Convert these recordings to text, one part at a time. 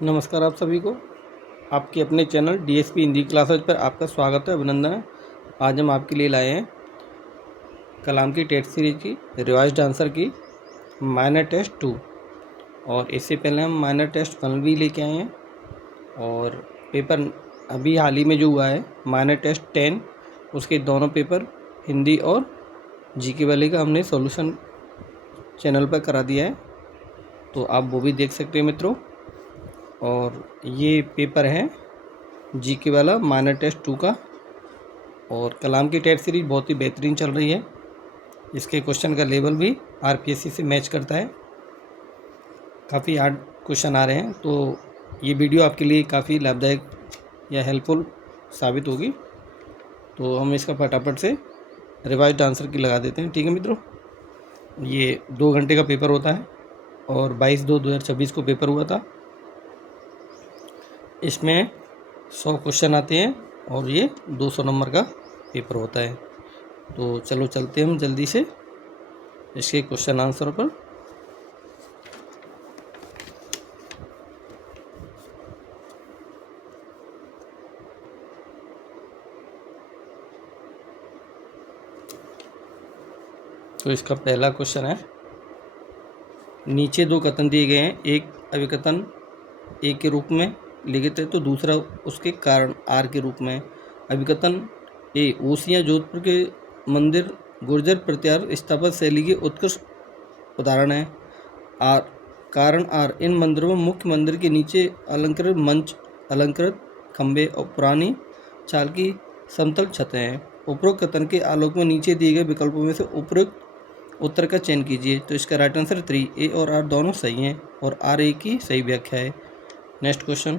नमस्कार आप सभी को। आपके अपने चैनल डीएसपी हिंदी क्लासेज पर आपका स्वागत है, अभिनंदन है। आज हम आपके लिए लाए हैं कलाम की टेट सीरीज की रिवाइज्ड आंसर की माइनर टेस्ट 2। और इससे पहले हम माइनर टेस्ट 1 भी लेके आए हैं। और पेपर अभी हाल ही में जो हुआ है माइनर टेस्ट 10, उसके दोनों पेपर हिंदी और जीके वाले का हमने सॉल्यूशन चैनल पर करा दिया है, तो आप वो भी देख सकते हैं मित्रों। और ये पेपर है जीके वाला माइनर टेस्ट 2 का। और कलाम की टेट सीरीज बहुत ही बेहतरीन चल रही है। इसके क्वेश्चन का लेवल भी आरपीएससी से मैच करता है। काफ़ी हार्ड क्वेश्चन आ रहे हैं, तो ये वीडियो आपके लिए काफ़ी लाभदायक या हेल्पफुल साबित होगी। तो हम इसका फटाफट से रिवाइज्ड आंसर की लगा देते हैं। ठीक है मित्रों, ये 2 घंटे का पेपर होता है और 22/2/2026 को पेपर हुआ था। इसमें 100 क्वेश्चन आते हैं और ये 200 नंबर का पेपर होता है। तो चलो चलते हैं हम जल्दी से इसके क्वेश्चन आंसर पर। तो इसका पहला क्वेश्चन है, नीचे 2 कथन दिए गए हैं। एक अभिकथन ए के रूप में लिखित है तो दूसरा उसके कारण आर के रूप में। अभिकथन ए, ओसियां जोधपुर के मंदिर गुर्जर प्रत्यार स्थापत्य शैली के उत्कृष्ट उदाहरण है। आर, कारण आर, इन मंदिरों में मुख्य मंदिर के नीचे अलंकृत मंच, अलंकृत खंभे और पुरानी चाल की समतल छतें हैं। उपरोक्त कथन के आलोक में नीचे दिए गए विकल्पों में से उपयुक्त उत्तर का चयन कीजिए। तो इसका राइट आंसर 3, ए और आर दोनों सही हैं और आर ए की सही व्याख्या है। नेक्स्ट क्वेश्चन,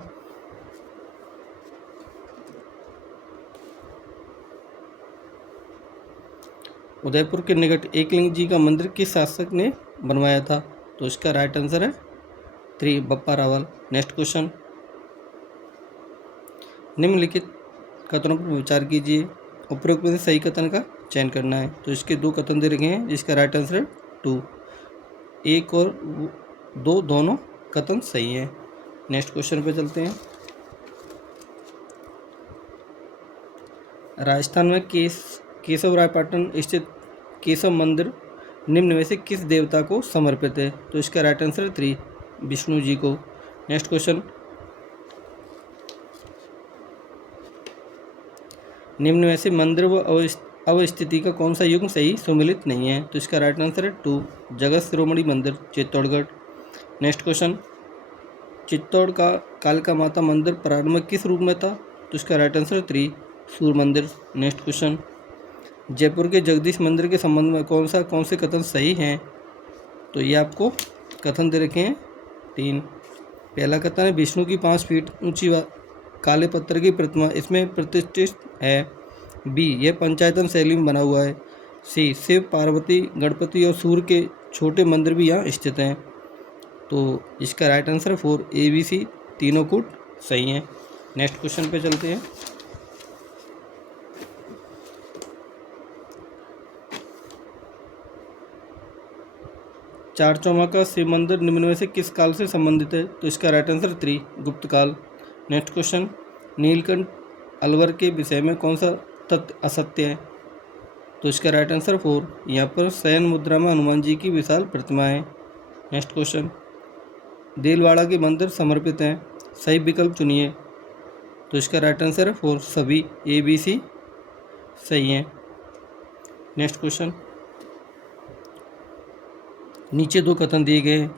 उदयपुर के निकट एकलिंग जी का मंदिर किस शासक ने बनवाया था? तो इसका राइट आंसर है 3, बप्पा रावल। नेक्स्ट क्वेश्चन, निम्नलिखित कथनों पर विचार कीजिए, उपरोक्त में से सही कथन का चयन करना है। तो इसके 2 कथन दे रखे हैं, जिसका राइट आंसर है 2, 1 और 2 दोनों कथन सही हैं। नेक्स्ट क्वेश्चन पे चलते हैं। राजस्थान में केशवरायपाटन स्थित केशव मंदिर निम्न में से किस देवता को समर्पित है? तो इसका राइट आंसर है 3, विष्णु जी को। नेक्स्ट क्वेश्चन, निम्न में से मंदिर व अवस्थिति का कौन सा युग्म सही सुमिलित नहीं है? तो इसका राइट आंसर है 2, जगत शिरोमणि मंदिर चित्तौड़गढ़। नेक्स्ट क्वेश्चन, चित्तौड़ का कालिका माता मंदिर प्रारंभ में किस रूप में था? तो इसका राइट आंसर है 3, सूर्य मंदिर। नेक्स्ट क्वेश्चन, जयपुर के जगदीश मंदिर के संबंध में कौन से कथन सही हैं? तो ये आपको कथन दे रखे हैं 3। पहला कथन है, विष्णु की 5 फीट ऊंची काले पत्थर की प्रतिमा इसमें प्रतिष्ठित है। बी, यह पंचायतन शैली में बना हुआ है। सी, शिव पार्वती गणपति और सूर्य के छोटे मंदिर भी यहाँ स्थित हैं। तो इसका राइट आंसर है 4, ए बी सी तीनों कूट सही हैं। नेक्स्ट क्वेश्चन पे चलते हैं। चारचौमा का शिव मंदिर निम्न में से किस काल से संबंधित है? तो इसका राइट आंसर 3, गुप्त काल। नेक्स्ट क्वेश्चन, नीलकंठ अलवर के विषय में कौन सा तथ्य असत्य है? तो इसका राइट आंसर 4, यहाँ पर शयन मुद्रा में हनुमान जी की विशाल प्रतिमा है। नेक्स्ट क्वेश्चन, देलवाड़ा के मंदिर समर्पित हैं, सही विकल्प चुनिए। तो इसका राइट आंसर है 4, सभी ए बी सी सही हैं। नेक्स्ट क्वेश्चन, नीचे 2 कथन दिए गए हैं।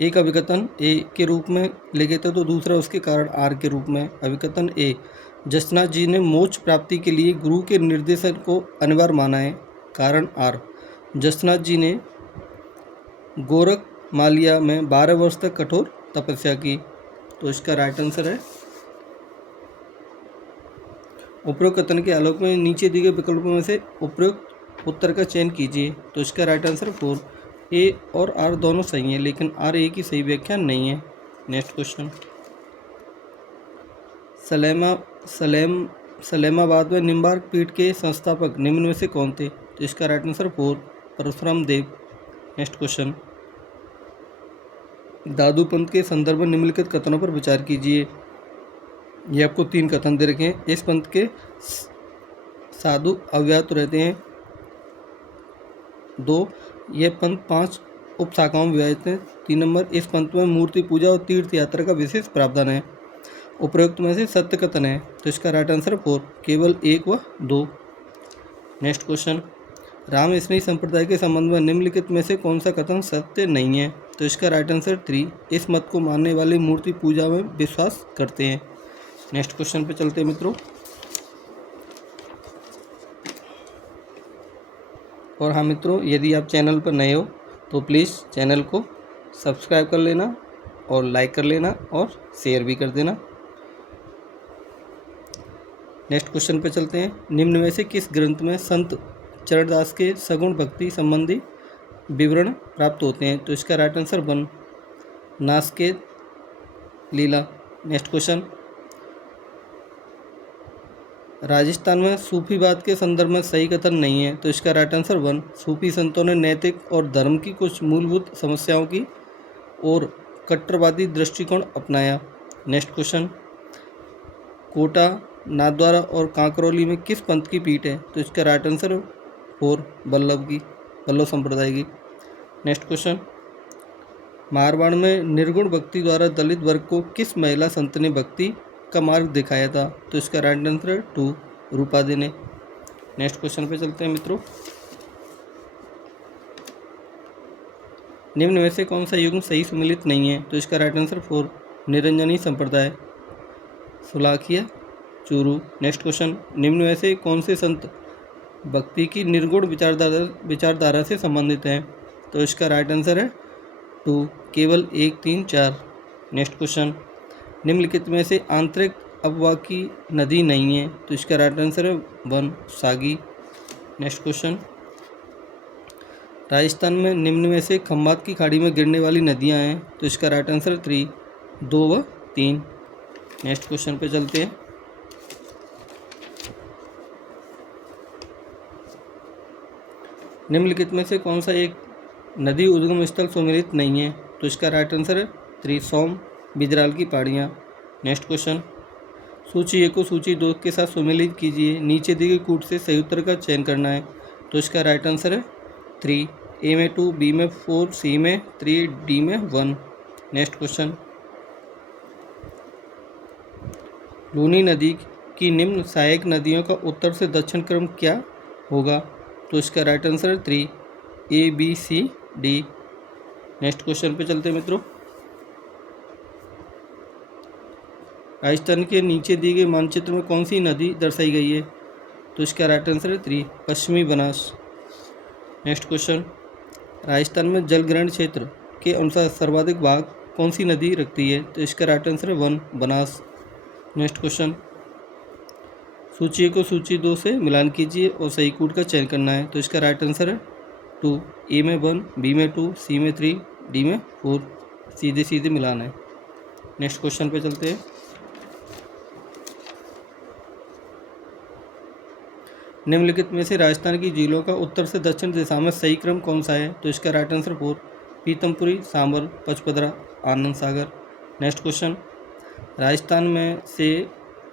एक अभिकथन ए के रूप में लिखित है तो दूसरा उसके कारण आर के रूप में। अभिकथन ए, जसनाथ जी ने मोक्ष प्राप्ति के लिए गुरु के निर्देशन को अनिवार्य माना है। कारण आर, जसनाथ जी ने गोरख मालिया में 12 वर्ष तक कठोर तपस्या की। तो इसका राइट आंसर है, उपरोक्त कथन के आलोक में नीचे दिए गए विकल्पों में से उपयुक्त उत्तर का चयन कीजिए। तो इसका राइट आंसर 4, ए और आर दोनों सही हैं, लेकिन आर ए की सही व्याख्या नहीं है। नेक्स्ट क्वेश्चन, सलेमाबाद में निम्बार्क पीठ के संस्थापक निम्न में से कौन थे? तो इसका राइट आंसर 4, परशुराम देव। नेक्स्ट क्वेश्चन, दादूपंत के संदर्भ में निम्नलिखित कथनों पर विचार कीजिए। ये आपको 3 कथन दे रखे हैं। इस पंथ के साधु अव्याहत रहते हैं। 2, यह पंथ 5 उपशाखाओं में विभाजित है। 3 नंबर, इस पंथ में मूर्ति पूजा और तीर्थ यात्रा का विशेष प्रावधान है। उपरोक्त में से सत्य कथन है, तो इसका राइट आंसर 4, केवल 1 व 2। नेक्स्ट क्वेश्चन, राम स्नेही संप्रदाय के संबंध में निम्नलिखित में से कौन सा कथन सत्य नहीं है, तो इसका राइट आंसर 3, इस मत को मानने वाले मूर्ति पूजा में विश्वास करते हैं। नेक्स्ट क्वेश्चन पे चलते हैं मित्रों। और हाँ मित्रों, यदि आप चैनल पर नए हो तो प्लीज़ चैनल को सब्सक्राइब कर लेना और लाइक कर लेना और शेयर भी कर देना। नेक्स्ट क्वेश्चन पे चलते हैं। निम्न में से किस ग्रंथ में संत चरणदास के सगुण भक्ति संबंधी विवरण प्राप्त होते हैं, तो इसका राइट आंसर 1, नासकेत लीला। नेक्स्ट क्वेश्चन, राजस्थान में सूफीवाद के संदर्भ में सही कथन नहीं है, तो इसका राइट आंसर 1, सूफी संतों ने नैतिक और धर्म की कुछ मूलभूत समस्याओं की और कट्टरवादी दृष्टिकोण अपनाया। नेक्स्ट क्वेश्चन, कोटा, नाथद्वारा और कांकरौली में किस पंथ की पीठ है, तो इसका राइट आंसर 4, वल्लभ संप्रदाय की। नेक्स्ट क्वेश्चन, मारवाड़ में निर्गुण भक्ति द्वारा दलित वर्ग को किस महिला संत ने भक्ति का मार्ग दिखाया था, तो इसका राइट आंसर 2, रूपादे ने। नेक्स्ट क्वेश्चन पे चलते हैं मित्रों। निम्न में से कौन सा युग्म सही सुमिलित नहीं है, तो इसका राइट आंसर 4, निरंजनी संप्रदाय, सुलाखिया, चूरू। नेक्स्ट क्वेश्चन, निम्न में से कौन से संत भक्ति की निर्गुण विचारधारा से संबंधित हैं, तो इसका राइट आंसर है 2, केवल 1, 3, 4। नेक्स्ट क्वेश्चन, निम्नलिखित में से आंतरिक अपवाकी नदी नहीं है, तो इसका राइट आंसर है 1, सागी। नेक्स्ट क्वेश्चन, राजस्थान में निम्न में से खंबात की खाड़ी में गिरने वाली नदियां हैं, तो इसका राइट आंसर 3, 2 व 3। नेक्स्ट क्वेश्चन पे चलते हैं। निम्नलिखित में से कौन सा एक नदी उद्गम स्थल सुमेलित नहीं है, तो इसका राइट आंसर है 3, सोम, बिजराल की पहाड़ियाँ। नेक्स्ट क्वेश्चन, सूची 1 को सूची 2 के साथ सुमेलित कीजिए, नीचे दिए गए कूट से सही उत्तर का चयन करना है, तो इसका राइट आंसर है 3, ए में 2, बी में 4, सी में 3, डी में 1। नेक्स्ट क्वेश्चन, लूनी नदी की निम्न सहायक नदियों का उत्तर से दक्षिण क्रम क्या होगा, तो इसका राइट आंसर है 3, ए, बी, सी, डी। नेक्स्ट क्वेश्चन पे चलते हैं मित्रों। राजस्थान के नीचे दिए गए मानचित्र में कौन सी नदी दर्शाई गई है, तो इसका राइट आंसर है 3, पश्चिमी बनास। नेक्स्ट क्वेश्चन, राजस्थान में जल ग्रहण क्षेत्र के अनुसार सर्वाधिक भाग कौन सी नदी रखती है, तो इसका राइट आंसर है 1, बनास। नेक्स्ट क्वेश्चन, सूची को सूची 2 से मिलान कीजिए और सही कूट का चयन करना है, तो इसका राइट आंसर है 2, ए में 1, बी में 2, सी में 3, डी में 4। सीधे सीधे मिलान है। नेक्स्ट क्वेश्चन पे चलते हैं। निम्नलिखित में से राजस्थान की झीलों का उत्तर से दक्षिण दिशा में सही क्रम कौन सा है, तो इसका right answer 4, पीतमपुरी, sambar, Pachpadra, Anand Sagar. Next question, Rajasthan में से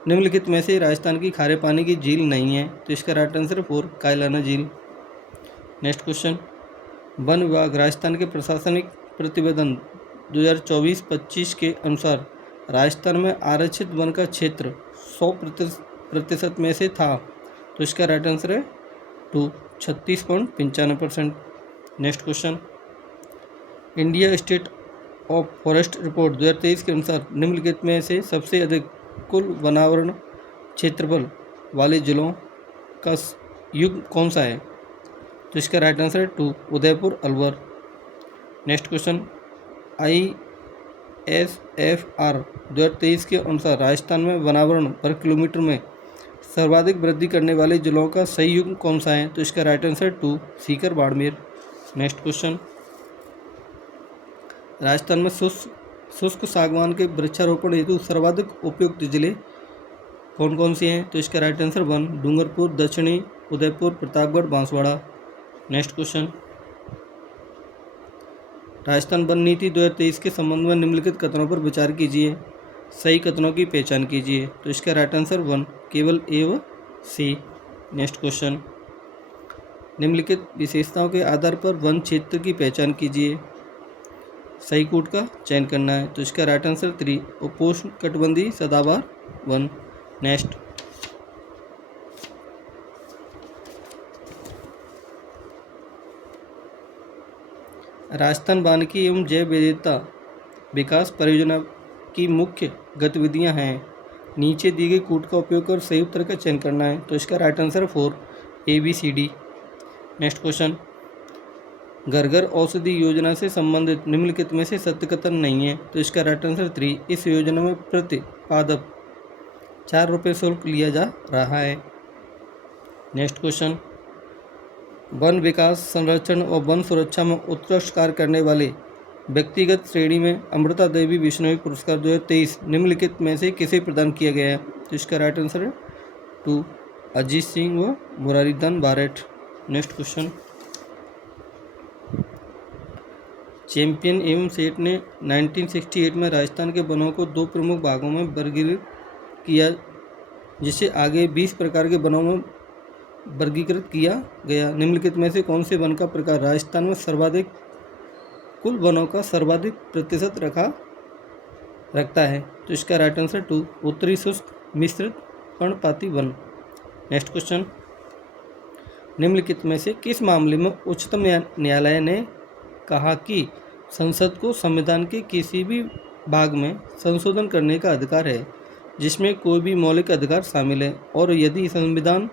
निम्नलिखित में से राजस्थान की खारे पानी की झील नहीं है, तो इसका राइट आंसर 4, कायलाना झील। नेक्स्ट क्वेश्चन, वन विभाग राजस्थान के प्रशासनिक प्रतिवेदन 2024-25 के अनुसार राजस्थान में आरक्षित वन का क्षेत्र 100% में से था, तो इसका राइट आंसर है 2, 36.95%। Next question, India state of forest report 2023 के अनुसार निम्नलिखित में से सबसे अधिक कुल वनावरण क्षेत्रफल वाले जिलों का युग कौन सा है, तो इसका राइट आंसर है 2, Udaipur, Alwar. Next question, ISFR 2023 के अनुसार राजस्थान में वनावरण पर किलोमीटर में सर्वाधिक वृद्धि करने वाले जिलों का सही युग कौन सा है, तो इसका right answer 2, Sikar, Barmer. Next question, Rajasthan में शुष्क सागवान के वृक्षारोपण हेतु सर्वाधिक उपयुक्त जिले कौन कौन से हैं, तो इसका राइट आंसर 1, डूंगरपुर, दक्षिणी Udaipur, Pratapgarh, Banswara. Next question, Rajasthan one नीति 2023 के संबंध में निम्नलिखित कथनों पर विचार कीजिए, सही कथनों की पहचान कीजिए। तो इसका राइट आंसर 1, केवल ए व सी। नेक्स्ट क्वेश्चन, निम्नलिखित विशेषताओं के आधार पर वन क्षेत्र की पहचान कीजिए, सही कूट का चयन करना है। तो इसका राइट आंसर 3, उपोष्ण कटिबंधीय सदाबहार वन। नेक्स्ट, राजस्थान वानिकी एवं जैव विविधता विकास परियोजना की मुख्य गतिविधियां हैं। नीचे दी गई कूट का उपयोग कर सही उत्तर का चयन करना है। तो इसका right answer 4, ABCD। Next question, घर घर औषधि योजना से संबंधित निम्नलिखित में से सत्य कथन नहीं है। तो इसका राइट आंसर 3, इस योजना में प्रति पादप 4 रुपये शुल्क लिया जा रहा है। नेक्स्ट क्वेश्चन, वन विकास, संरक्षण और वन सुरक्षा में उत्कृष्ट कार्य करने वाले व्यक्तिगत श्रेणी में अमृता देवी बिश्नोई पुरस्कार 2023 निम्नलिखित में से किसे प्रदान किया गया है। तो इसका राइट आंसर है 2, अजीत सिंह व मुरारीधन बारेट। नेक्स्ट क्वेश्चन, चैंपियन एवं सेठ ने 1968 में राजस्थान के वनों को 2 प्रमुख भागों में वर्गीकृत किया, जिसे आगे 20 प्रकार के वनों में वर्गीकृत किया गया। निम्नलिखित में से कौन से वन का प्रकार राजस्थान में सर्वाधिक कुल वनों का सर्वाधिक प्रतिशत रखता है। तो इसका राइट आंसर 2, उत्तरी शुष्क मिश्रित पर्णपाती वन। नेक्स्ट क्वेश्चन, निम्नलिखित में से किस मामले में उच्चतम न्यायालय ने कहा कि संसद को संविधान के किसी भी भाग में संशोधन करने का अधिकार है जिसमें कोई भी मौलिक अधिकार शामिल है, और यदि संविधान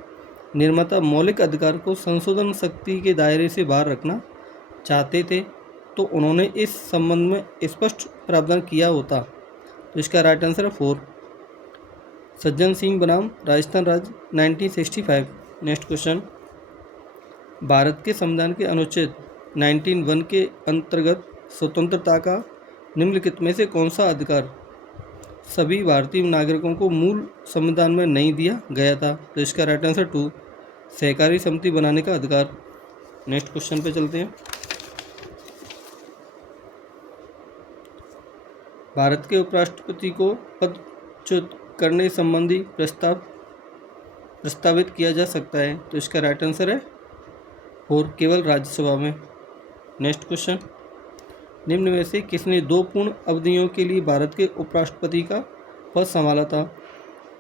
निर्माता मौलिक अधिकार को संशोधन शक्ति के दायरे से बाहर रखना चाहते थे तो उन्होंने इस संबंध में स्पष्ट प्रावधान किया होता। तो इसका राइट आंसर है 4, सज्जन सिंह बनाम राजस्थान राज्य 1965। नेक्स्ट क्वेश्चन, भारत के संविधान के अनुच्छेद 19(1) के अंतर्गत स्वतंत्रता का निम्नलिखित में से कौन सा अधिकार सभी भारतीय नागरिकों को मूल संविधान में नहीं दिया गया था। तो इसका राइट आंसर 2, सहकारी समिति बनाने का अधिकार। नेक्स्ट क्वेश्चन पे चलते हैं, भारत के उपराष्ट्रपति को पदच्युत करने संबंधी प्रस्तावित किया जा सकता है। तो इसका राइट आंसर है 4, केवल राज्यसभा में। नेक्स्ट क्वेश्चन, निम्न में से किसने 2 पूर्ण अवधियों के लिए भारत के उपराष्ट्रपति का पद संभाला था।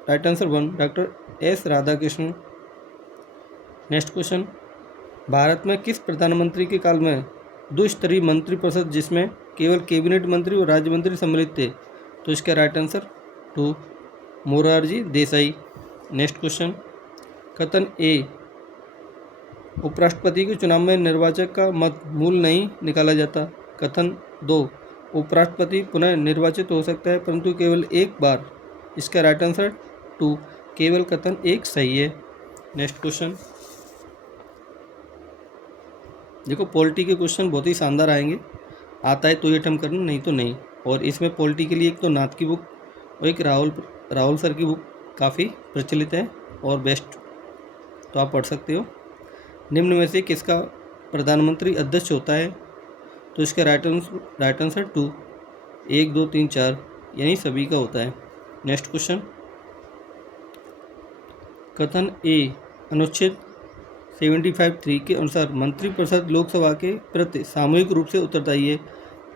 Right answer 1, doctor S Radhakrishnan. Next question, Bharat में किस प्रधानमंत्री के काल में 2 स्तरीय मंत्रिपरिषद जिसमें केवल कैबिनेट मंत्री और राज्य मंत्री सम्मिलित थे। तो इसका right answer 2, Morarji Desai. Next question, कथन ए, उपराष्ट्रपति के चुनाव में निर्वाचक का मत मूल नहीं निकाला जाता। कथन 2, उपराष्ट्रपति पुनः निर्वाचित हो सकता है परंतु केवल एक बार। इसका राइट आंसर 2, केवल कथन 1 सही है। नेक्स्ट क्वेश्चन, देखो पॉलिटी के क्वेश्चन बहुत ही शानदार आएंगे, आता है तो ये अटेम्प्ट करना, नहीं तो नहीं। और इसमें पॉलिटी के लिए एक तो नाथ की बुक और एक राहुल सर की बुक काफ़ी प्रचलित है और बेस्ट, तो आप पढ़ सकते हो। निम्न में से किसका प्रधानमंत्री अध्यक्ष होता है। तो इसका राइट आंसर 2, 1, 2, 3, 4 यानी सभी का होता है। नेक्स्ट क्वेश्चन, कथन ए, अनुच्छेद 75(3) के अनुसार मंत्रिपरिषद लोकसभा के प्रति सामूहिक रूप से उत्तरदायी है।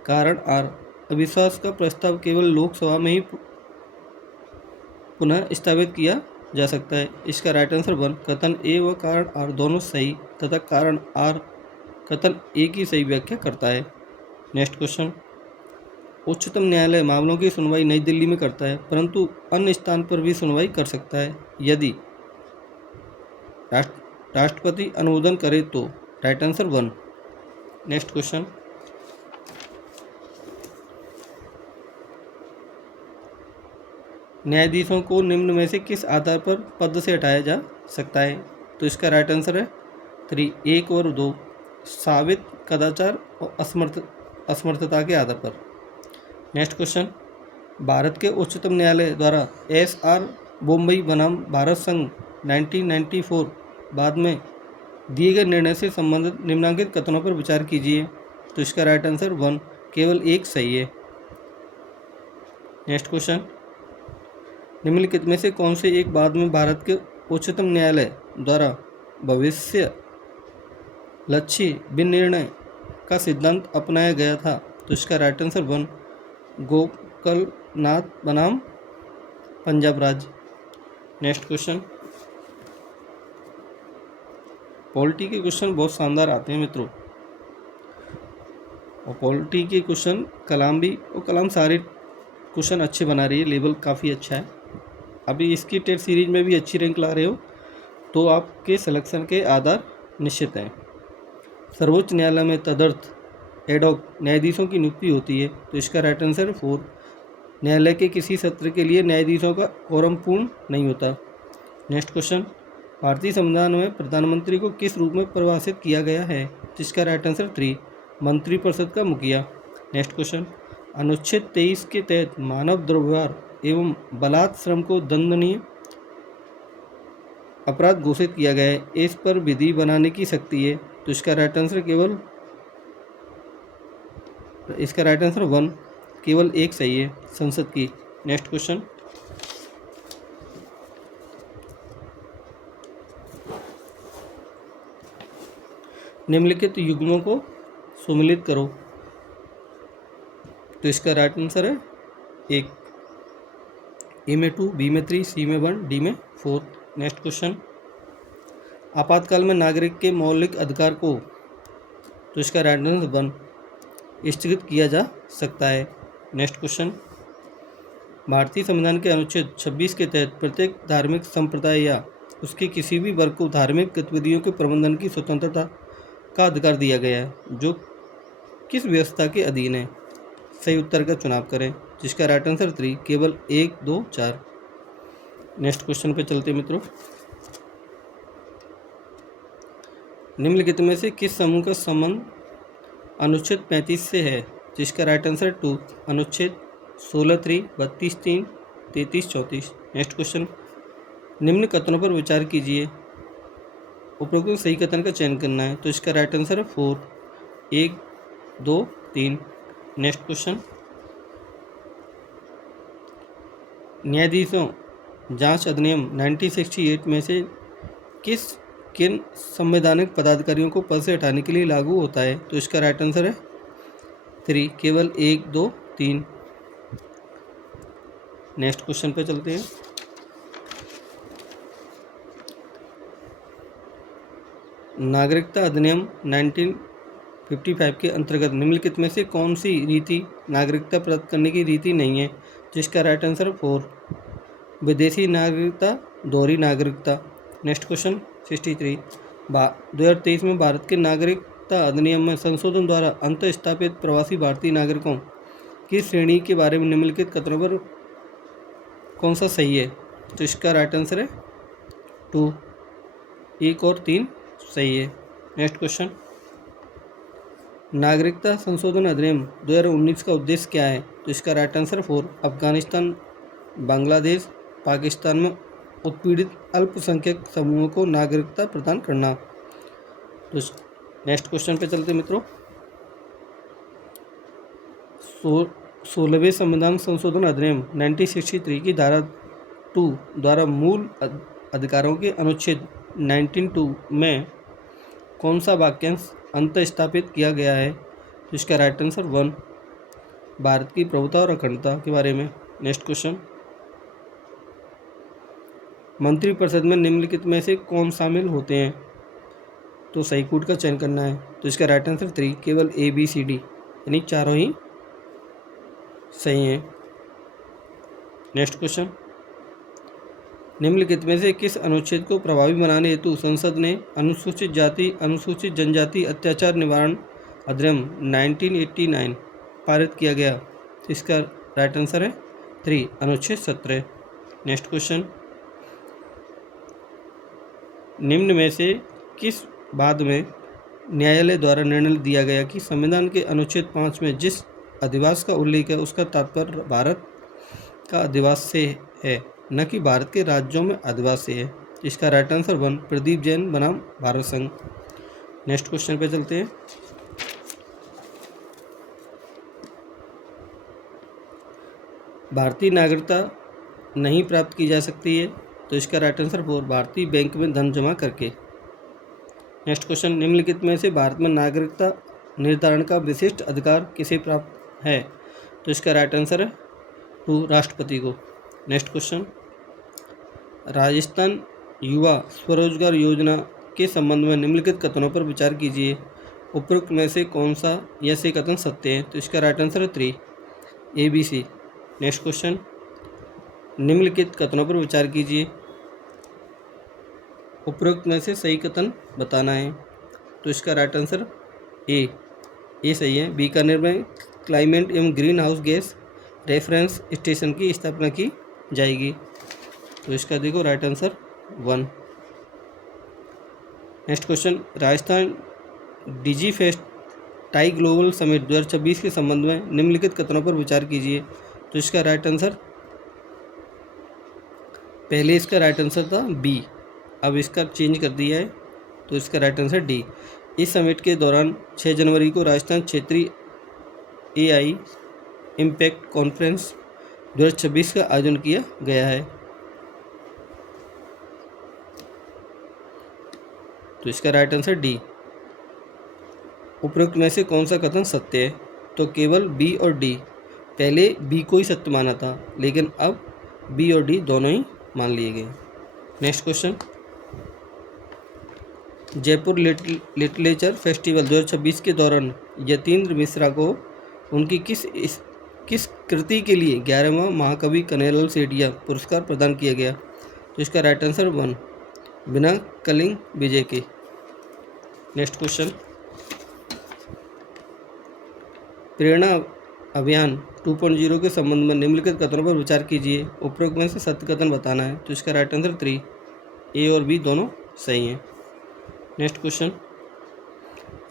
कारण आर, अविश्वास का प्रस्ताव केवल लोकसभा में ही पुनः स्थापित किया जा सकता है। इसका राइट आंसर 1, कथन ए व कारण आर दोनों सही तथा कारण आर कथन ए की सही व्याख्या करता है। नेक्स्ट क्वेश्चन, उच्चतम न्यायालय मामलों की सुनवाई नई दिल्ली में करता है परंतु अन्य स्थान पर भी सुनवाई कर सकता है यदि राष्ट्रपति अनुमोदन करे तो। Right answer 1। नेक्स्ट क्वेश्चन, न्यायाधीशों को निम्न में से किस आधार पर पद से हटाया जा सकता है। तो इसका राइट आंसर है 3, 1 और 2, साबित कदाचार और असमर्थता के आधार पर। नेक्स्ट क्वेश्चन, भारत के उच्चतम न्यायालय द्वारा SR बोम्बई बनाम भारत संघ 1994 बाद में दिए गए निर्णय से संबंधित निम्नलिखित कथनों पर विचार कीजिए। तो इसका राइट आंसर 1, केवल एक सही है। नेक्स्ट क्वेश्चन, निम्नलिखित में से कौन से एक बाद में भारत के उच्चतम न्यायालय द्वारा भविष्य लक्ष्य विनिर्णय का सिद्धांत अपनाया गया था? तो इसका राइट आंसर 1, गोकलनाथ बनाम पंजाब राज्य। नेक्स्ट क्वेश्चन, पॉलिटी के क्वेश्चन बहुत शानदार आते हैं मित्रों, और पॉलिटी के क्वेश्चन कलाम सारे क्वेश्चन अच्छे बना रही है, लेवल काफ़ी अच्छा है। अभी इसकी टेट सीरीज में भी अच्छी रैंक ला रहे हो तो आपके सिलेक्शन के आधार निश्चित हैं। सर्वोच्च न्यायालय में तदर्थ एडॉक न्यायाधीशों की नियुक्ति होती है, तो इसका राइट आंसर 4, न्यायालय के किसी सत्र के लिए न्यायाधीशों का कोरम पूर्ण नहीं होता। नेक्स्ट क्वेश्चन, भारतीय संविधान में प्रधानमंत्री को किस रूप में परिभाषित किया गया है? जिसका राइट आंसर 3, मंत्रिपरिषद का मुखिया। नेक्स्ट क्वेश्चन, अनुच्छेद 23 के तहत मानव दुर्व्यवहार एवं बलात् श्रम को दंडनीय अपराध घोषित किया गया है, इस पर विधि बनाने की शक्ति है, तो इसका राइट आंसर 1, केवल एक सही है, संसद की। नेक्स्ट क्वेश्चन, निम्नलिखित युग्मों को सम्मिलित करो, तो इसका राइट आंसर है 1, ए में 2, बी में 3, सी में 1, डी में 4। नेक्स्ट क्वेश्चन, आपातकाल में नागरिक के मौलिक अधिकार को, तो इसका राइट आंसर 1, स्थगित किया जा सकता है। नेक्स्ट क्वेश्चन, भारतीय संविधान के अनुच्छेद 26 के तहत प्रत्येक धार्मिक संप्रदाय या उसके किसी भी वर्ग को धार्मिक गतिविधियों के प्रबंधन की स्वतंत्रता का अधिकार दिया गया है, जो किस व्यवस्था के अधीन है? सही उत्तर का चुनाव करें, जिसका राइट आंसर 3, केवल 1, 2, 4। नेक्स्ट क्वेश्चन पे चलते मित्रों, निम्नलिखित में से किस समूह का संबंध अनुच्छेद 35 से है? जिसका राइट आंसर 2, अनुच्छेद 16(3), 32(3), 33, 34। नेक्स्ट क्वेश्चन, निम्न कथनों पर विचार कीजिए, उपरोक्त सही कथन का चयन करना है, तो इसका राइट आंसर है 4, 1, 2, 3। नेक्स्ट क्वेश्चन, न्यायाधीशों जांच अधिनियम 1968 में से किन संवैधानिक पदाधिकारियों को पद से हटाने के लिए लागू होता है? तो इसका राइट आंसर है 3, केवल 1, 2, 3। नेक्स्ट क्वेश्चन पे चलते हैं, नागरिकता अधिनियम 1955 के अंतर्गत निम्नलिखित में से कौन सी रीति नागरिकता प्राप्त करने की रीति नहीं है? जिसका राइट आंसर 4, विदेशी नागरिकता, दोहरी नागरिकता। नेक्स्ट क्वेश्चन 63, 2023 में भारत के नागरिकता अधिनियम में संशोधन द्वारा अंत स्थापित प्रवासी भारतीय नागरिकों की श्रेणी के बारे में निम्नलिखित कथनों पर कौन सा सही है? तो इसका राइट आंसर है 2, 1 और 3 सही है। नेक्स्ट क्वेश्चन, नागरिकता संशोधन अधिनियम 2019 का उद्देश्य क्या है? तो इसका राइट आंसर 4, अफगानिस्तान, बांग्लादेश, पाकिस्तान में उत्पीड़ित अल्पसंख्यक समूहों को नागरिकता प्रदान करना। तो नेक्स्ट क्वेश्चन पे चलते मित्रों, 16वें संविधान संशोधन अधिनियम 1963 की धारा 2 द्वारा मूल अधिकारों के अनुच्छेद 19(2) में कौन सा वाक्यांश अंत स्थापित किया गया है? तो इसका राइट आंसर 1, भारत की प्रभुता और अखंडता के बारे में। नेक्स्ट क्वेश्चन, मंत्रिपरिषद में निम्नलिखित में से कौन शामिल होते हैं? तो सही कूट का चयन करना है, तो इसका राइट आंसर 3, केवल A, B, C, D, यानी चारों ही सही हैं। नेक्स्ट क्वेश्चन, निम्नलिखित में से किस अनुच्छेद को प्रभावी बनाने हेतु संसद ने अनुसूचित जाति अनुसूचित जनजाति अत्याचार निवारण अधिनियम 1989 पारित किया गया? इसका राइट आंसर है 3, अनुच्छेद 17। नेक्स्ट क्वेश्चन, निम्न में से किस बात में न्यायालय द्वारा निर्णय दिया गया कि संविधान के अनुच्छेद 5 में जिस अधिवास का उल्लेख है उसका तात्पर्य भारत का अधिवास से है, न कि भारत के राज्यों में अधिवास से है? इसका राइट आंसर 1, प्रदीप जैन बनाम भारत संघ। नेक्स्ट क्वेश्चन पे चलते हैं, भारतीय नागरिकता नहीं प्राप्त की जा सकती है, तो इसका राइट आंसर 4, भारतीय बैंक में धन जमा करके। नेक्स्ट क्वेश्चन, निम्नलिखित में से भारत में नागरिकता निर्धारण का विशिष्ट अधिकार किसे प्राप्त है, तो इसका राइट आंसर है 2, राष्ट्रपति को। नेक्स्ट क्वेश्चन, राजस्थान युवा स्वरोजगार योजना के संबंध में निम्नलिखित कथनों पर विचार कीजिए, उपरोक्त में से कौन सा या से कथन सत्य है, तो इसका राइट आंसर है 3, ABC। नेक्स्ट क्वेश्चन, निम्नलिखित कथनों पर विचार कीजिए, उपरोक्त में से सही कथन बताना है, तो इसका राइट आंसर ए सही है। बीकानेर में क्लाइमेट एवं green house gas reference station की स्थापना की जाएगी, तो इसका देखो right answer 1। Next question, Rajasthan digi fest tie global summit 2026 के संबंध में निम्नलिखित कथनों पर विचार कीजिए, तो इसका राइट आंसर, पहले इसका राइट आंसर था बी, अब इसका चेंज कर दिया है, तो इसका राइट आंसर डी। इस समिट के दौरान 6 जनवरी को राजस्थान क्षेत्रीय AI इम्पैक्ट कॉन्फ्रेंस 2026 का आयोजन किया गया है, तो इसका राइट आंसर डी। उपरोक्त में से कौन सा कथन सत्य है, तो केवल बी और डी, पहले बी को ही सत्य माना था, लेकिन अब बी और डी दोनों ही मान लिए गए। Next question, Jaipur literature festival 2026 के दौरान यतीन्द्र मिश्रा को उनकी किस कृति के लिए 11वां महाकवि कन्हैयालाल सेठिया पुरस्कार प्रदान किया गया, तो इसका राइट आंसर 1, बिना कलिंग विजय के। नेक्स्ट क्वेश्चन, प्रेरणा अभियान 2.0 के संबंध में निम्नलिखित कथनों पर विचार कीजिए, उपरोक्त में से सत्य कथन बताना है, तो इसका राइट आंसर 3, ए और बी दोनों सही हैं। नेक्स्ट क्वेश्चन,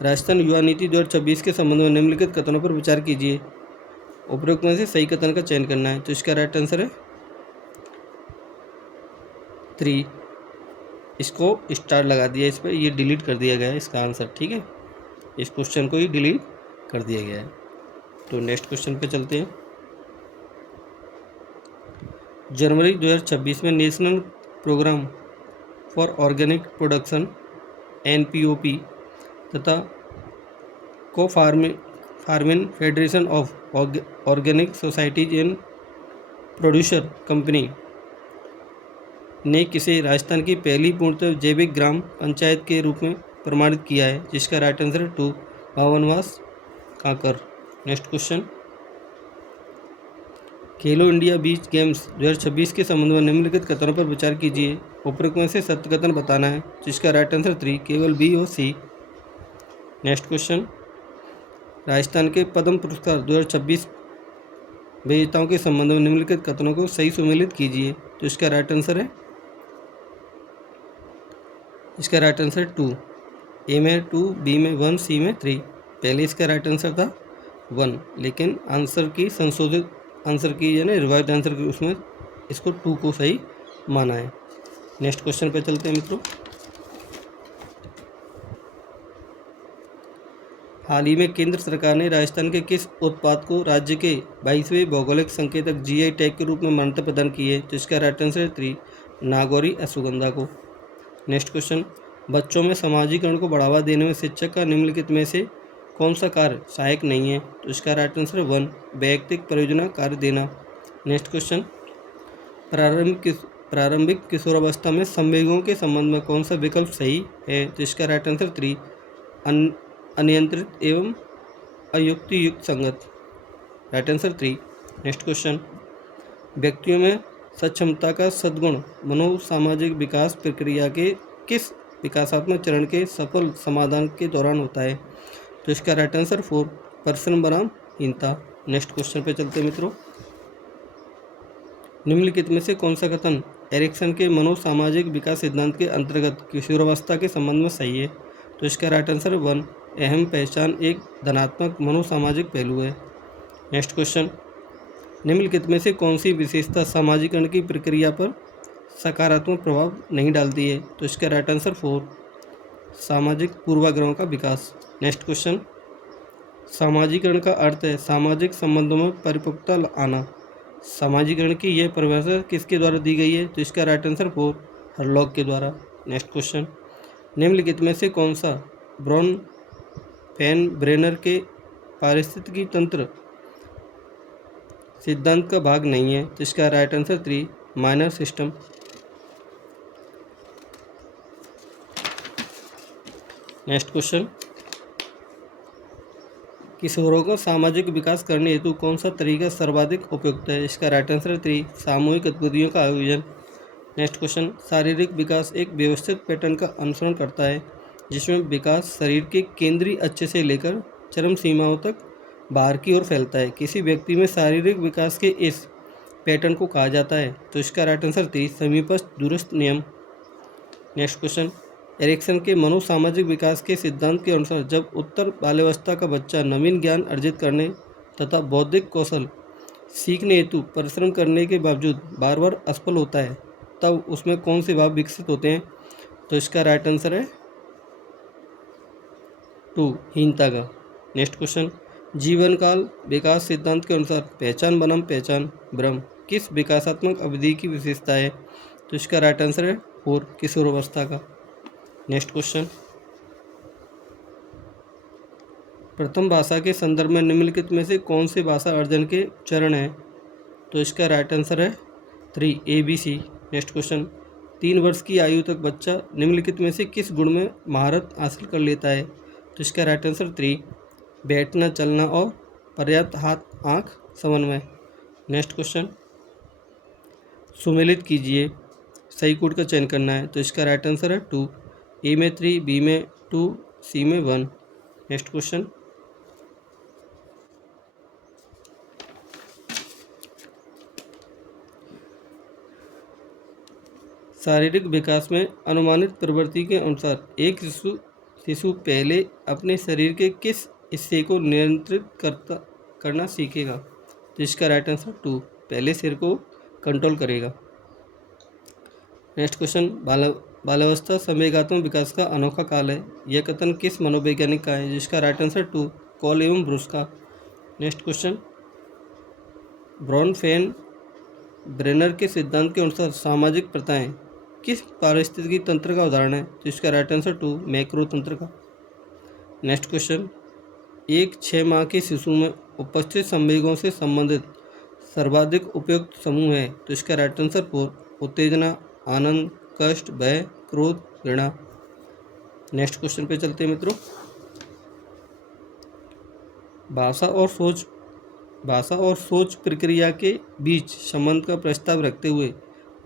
राजस्थान युवा नीति 2026 के संबंध में निम्नलिखित कथनों पर विचार कीजिए, उपरोक्त में से सही कथन का चयन करना है, तो इसका राइट आंसर है 3, इसको स्टार लगा दिया इस पर, ये डिलीट कर दिया गया है इसका आंसर, ठीक है, इस क्वेश्चन को ही डिलीट कर दिया गया है। तो नेक्स्ट क्वेश्चन पे चलते हैं। जनवरी 2026 में national programme for organic production NPOP तथा को फार्मिन federation of organic societies and producer company ने किसे राजस्थान की पहली पूर्णतः जैविक ग्राम पंचायत के रूप में प्रमाणित किया है, जिसका राइट आंसर है 2, भवनवास कांकर। नेक्स्ट क्वेश्चन, खेलो इंडिया बीच गेम्स 2026 के संबंध में निम्नलिखित कथनों पर विचार कीजिए, उपरोक्त में से सत्य कथन बताना है, जिसका राइट आंसर 3, केवल बी और सी। नेक्स्ट क्वेश्चन, राजस्थान के पद्म पुरस्कार 2026 विजेताओं के संबंध में निम्नलिखित कथनों को सही सुमेलित कीजिए, तो इसका राइट आंसर है, इसका राइट आंसर 2, ए में 2, बी में 1, सी में 3। पहले इसका राइट आंसर था 1, लेकिन आंसर की संशोधित आंसर की यानी रिवाइज्ड आंसर की उसमें इसको 2 को सही माना है। नेक्स्ट क्वेश्चन पे चलते हैं मित्रों। हाल ही में केंद्र सरकार ने राजस्थान के किस उत्पाद को राज्य के 22वें भौगोलिक संकेतक GI टैग के रूप में मान्यता प्रदान की है, तो इसका राइट आंसर है 3, नागौरी अश्वगंधा को। नेक्स्ट क्वेश्चन, बच्चों में सामाजिकरण को बढ़ावा देने में शिक्षक का निम्नलिखित में से कौन सा कार्य सहायक नहीं है, तो इसका राइट आंसर है 1, वैयक्तिक परियोजना कार्य देना। नेक्स्ट क्वेश्चन, प्रारंभिक किशोरावस्था में संवेगों के संबंध में कौन सा विकल्प सही है, तो इसका राइट आंसर 3, अनियंत्रित एवं अयुक्तियुक्त संगत, राइट आंसर 3। नेक्स्ट क्वेश्चन, व्यक्तियों में सक्षमता का सद्गुण मनोसामाजिक विकास प्रक्रिया के किस विकासात्मक चरण के सफल समाधान के दौरान होता है, तो इसका राइट आंसर 4, पर्सन बनाम हीनता। नेक्स्ट क्वेश्चन पे चलते हैं मित्रों। निम्नलिखित में से कौन सा कथन एरिक्सन के मनोसामाजिक विकास सिद्धांत के अंतर्गत किशोरावस्था के संबंध में सही है, तो इसका राइट आंसर 1, अहम पहचान एक धनात्मक मनोसामाजिक पहलू है। नेक्स्ट क्वेश्चन, निम्नलिखित में से कौन सी विशेषता सामाजिकरण की प्रक्रिया पर सकारात्मक प्रभाव नहीं डालती है, तो इसका राइट आंसर 4, सामाजिक पूर्वाग्रहों का विकास। नेक्स्ट क्वेश्चन, सामाजिकरण का अर्थ है सामाजिक संबंधों में परिपक्वता आना। सामाजिकरण की यह परिभाषा किसके द्वारा दी गई है? तो इसका राइट आंसर 4 हरलॉक के द्वारा। नेक्स्ट क्वेश्चन, निम्नलिखित में से कौन सा ब्रॉन फैन ब्रेनर के पारिस्थितिकी तंत्र सिद्धांत का भाग नहीं है? तो इसका right answer 3 minor system. Next question, किशोरों का सामाजिक विकास करने हेतु कौन सा तरीका सर्वाधिक उपयुक्त है? इसका राइट आंसर 3 सामूहिक गतिविधियों का आयोजन। नेक्स्ट क्वेश्चन, शारीरिक विकास एक व्यवस्थित पैटर्न का अनुसरण करता है जिसमें विकास शरीर के केंद्रीय अक्ष से लेकर चरम सीमाओं तक बाहर की ओर फैलता है। किसी व्यक्ति में शारीरिक विकास के इस पैटर्न को कहा जाता है? तो इसका राइट आंसर 3 समीपस्थ दूरस्थ नियम। नेक्स्ट क्वेश्चन, एरिक्सन के मनोसामाजिक विकास के सिद्धांत के अनुसार जब उत्तर बाल्यावस्था का बच्चा नवीन ज्ञान अर्जित करने तथा बौद्धिक कौशल सीखने हेतु परिश्रम करने के बावजूद बार बार असफल होता है तब उसमें कौन से भाव विकसित होते हैं? तो इसका राइट आंसर है 2 हीनता का। नेक्स्ट क्वेश्चन, जीवन काल विकास सिद्धांत के अनुसार पहचान बनाम पहचान भ्रम किस विकासात्मक अवधि की विशेषता है? तो इसका राइट आंसर है 4 किशोरावस्था का। नेक्स्ट क्वेश्चन, प्रथम भाषा के संदर्भ में निम्नलिखित में से कौन से भाषा अर्जन के चरण हैं? तो इसका राइट आंसर है 3 ABC। नेक्स्ट क्वेश्चन, 3 वर्ष की आयु तक बच्चा निम्नलिखित में से किस गुण में महारत हासिल कर लेता है? तो इसका राइट आंसर 3 बैठना, चलना और पर्याप्त हाथ आँख समन्वय। नेक्स्ट क्वेश्चन, सुमेलित कीजिए, सही कोड का चयन करना है। तो इसका राइट आंसर है 2 ए में 3, बी में 2, सी में 1। नेक्स्ट क्वेश्चन, शारीरिक विकास में अनुमानित प्रवृत्ति के अनुसार एक शिशु पहले अपने शरीर के किस हिस्से को नियंत्रित करना सीखेगा? तो इसका राइट आंसर 2 पहले सिर को कंट्रोल करेगा। नेक्स्ट क्वेश्चन, बाल्यावस्था संवेगात्मक विकास का अनोखा काल है, यह कथन किस मनोवैज्ञानिक का है? जिसका राइट आंसर 2 कॉल एवं ब्रूस का। Next question, Bronfenbrenner के सिद्धांत के अनुसार सामाजिक प्रथाएं किस पारिस्थितिकी तंत्र का उदाहरण है? तो इसका राइट आंसर 2 मैक्रो तंत्र का। नेक्स्ट क्वेश्चन, एक 6 माह के शिशु में उपस्थित संवेगों से संबंधित सर्वाधिक उपयुक्त समूह है? तो इसका राइट आंसर 4 उत्तेजना, आनंद, कष्ट, भय, क्रोध, घृणा। नेक्स्ट क्वेश्चन पे चलते हैं मित्रों। भाषा और सोच प्रक्रिया के बीच संबंध का प्रस्ताव रखते हुए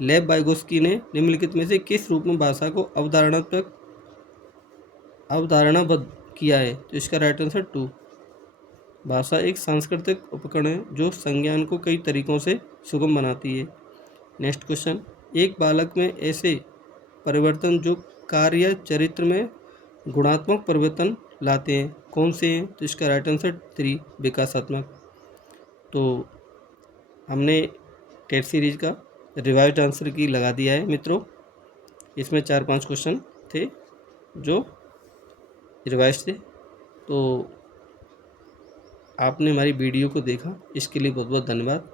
लेव वाइगोस्की ने निम्नलिखित में से किस रूप में भाषा को अवधारणाबद्ध किया है? तो इसका राइट आंसर 2 भाषा एक सांस्कृतिक उपकरण है जो संज्ञान को कई तरीकों से सुगम बनाती है। नेक्स्ट क्वेश्चन, एक बालक में ऐसे परिवर्तन जो कार्य या चरित्र में गुणात्मक परिवर्तन लाते हैं कौन से हैं? तो इसका राइट आंसर 3 विकासात्मक। तो हमने टेट सीरीज का रिवाइज्ड आंसर की लगा दिया है मित्रों। इसमें 4-5 क्वेश्चन थे जो रिवाइज थे। तो आपने हमारी वीडियो को देखा, इसके लिए बहुत बहुत धन्यवाद।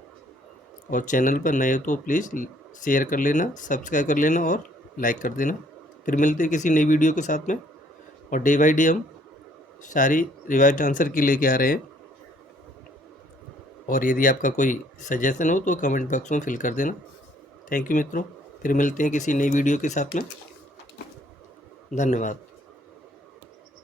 और चैनल पर नए हो तो प्लीज़ शेयर कर लेना, सब्सक्राइब कर लेना और लाइक कर देना। फिर मिलते हैं किसी नई वीडियो के साथ में। और डे बाई डे हम सारी रिवाइज्ड आंसर की लेके आ रहे हैं। और यदि आपका कोई सजेशन हो तो कमेंट बॉक्स में फिल कर देना। थैंक यू मित्रों, फिर मिलते हैं किसी नई वीडियो के साथ में। धन्यवाद।